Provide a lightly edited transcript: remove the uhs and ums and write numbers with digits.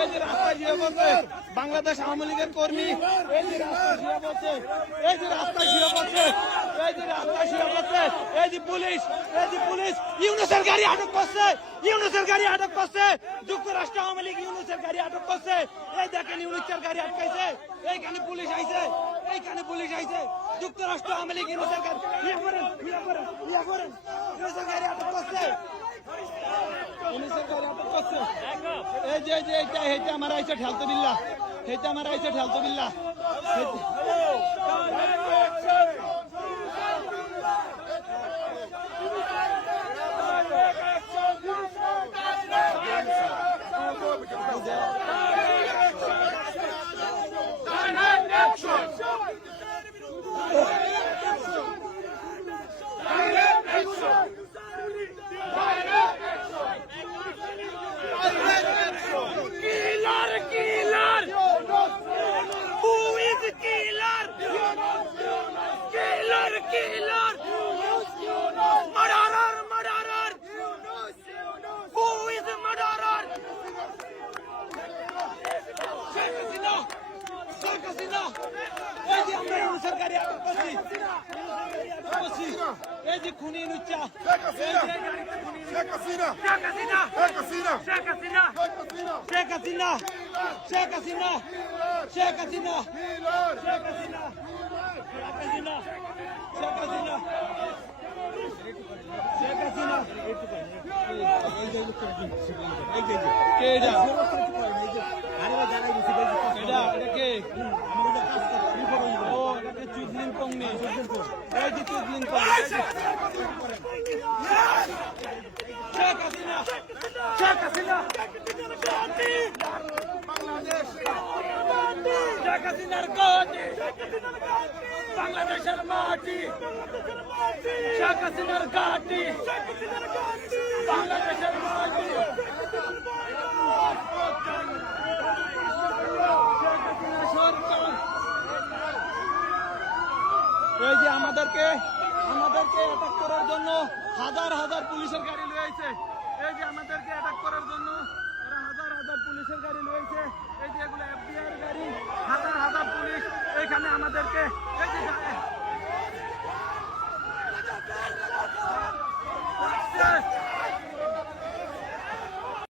এই যে রাস্তায় শুয়ে পড়ছে বাংলাদেশ আওয়ামী লীগের কর্মী, এই যে রাস্তায় শুয়ে পড়ছে, এই যে রাস্তায় শুয়ে পড়ছে, এই যে রাস্তায় শুয়ে পড়ছে, এই যে পুলিশ, ইউনূসের গাড়ি আটক করছে, ইউনূসের গাড়ি আটক করছে, যুক্তরাষ্ট্র আওয়ামী লীগ ইউনূসের গাড়ি আটক করছে। এই দেখেন ইউনূসের গাড়ি আটকাইছে, এইখানে পুলিশ আইছে, এইখানে পুলিশ আইছে, যুক্তরাষ্ট্র আওয়ামী লীগ ইউনূসের গাড়ি ইউনূসের গাড়ি আটক করছে, ইউনূসের গাড়ি আটক করছে। এই যে এইটা আমার আইছে ঠেলতে বিল্লাহ, এইটা আমার আইছে ঠেলতে বিল্লাহ। এই যে খুনি নুচ্চা শেখ হাসিনা, শেখ হাসিনা, শেখ হাসিনা, শেখ হাসিনা, শেখ হাসিনা, শেখ হাসিনা, শেখ হাসিনা, শেখ হাসিনা, শেখ হাসিনা, শেখ হাসিনা, শেখ হাসিনা, এই যে কেডা কেডা এটা কে ও এটা চুদলিন পংনি এই যে চুদলিন পং শেখ হাসিনা, শেখ হাসিনা, বাংলাদেশ শেখ হাসিনার গতি, বাংলাদেশের মাটি, শেখ হাসিনার ঘাটি, বাংলাদেশের মাটি, সরকার। এই যে আমাদেরকে অ্যাটাক করার জন্য হাজার হাজার পুলিশের গাড়ি লয়েছে, এই যে আমাদেরকে অ্যাটাক করার জন্য এরা হাজার হাজার পুলিশের গাড়ি লয়েছে, এই যে এগুলো এফবিআই এর গাড়ি।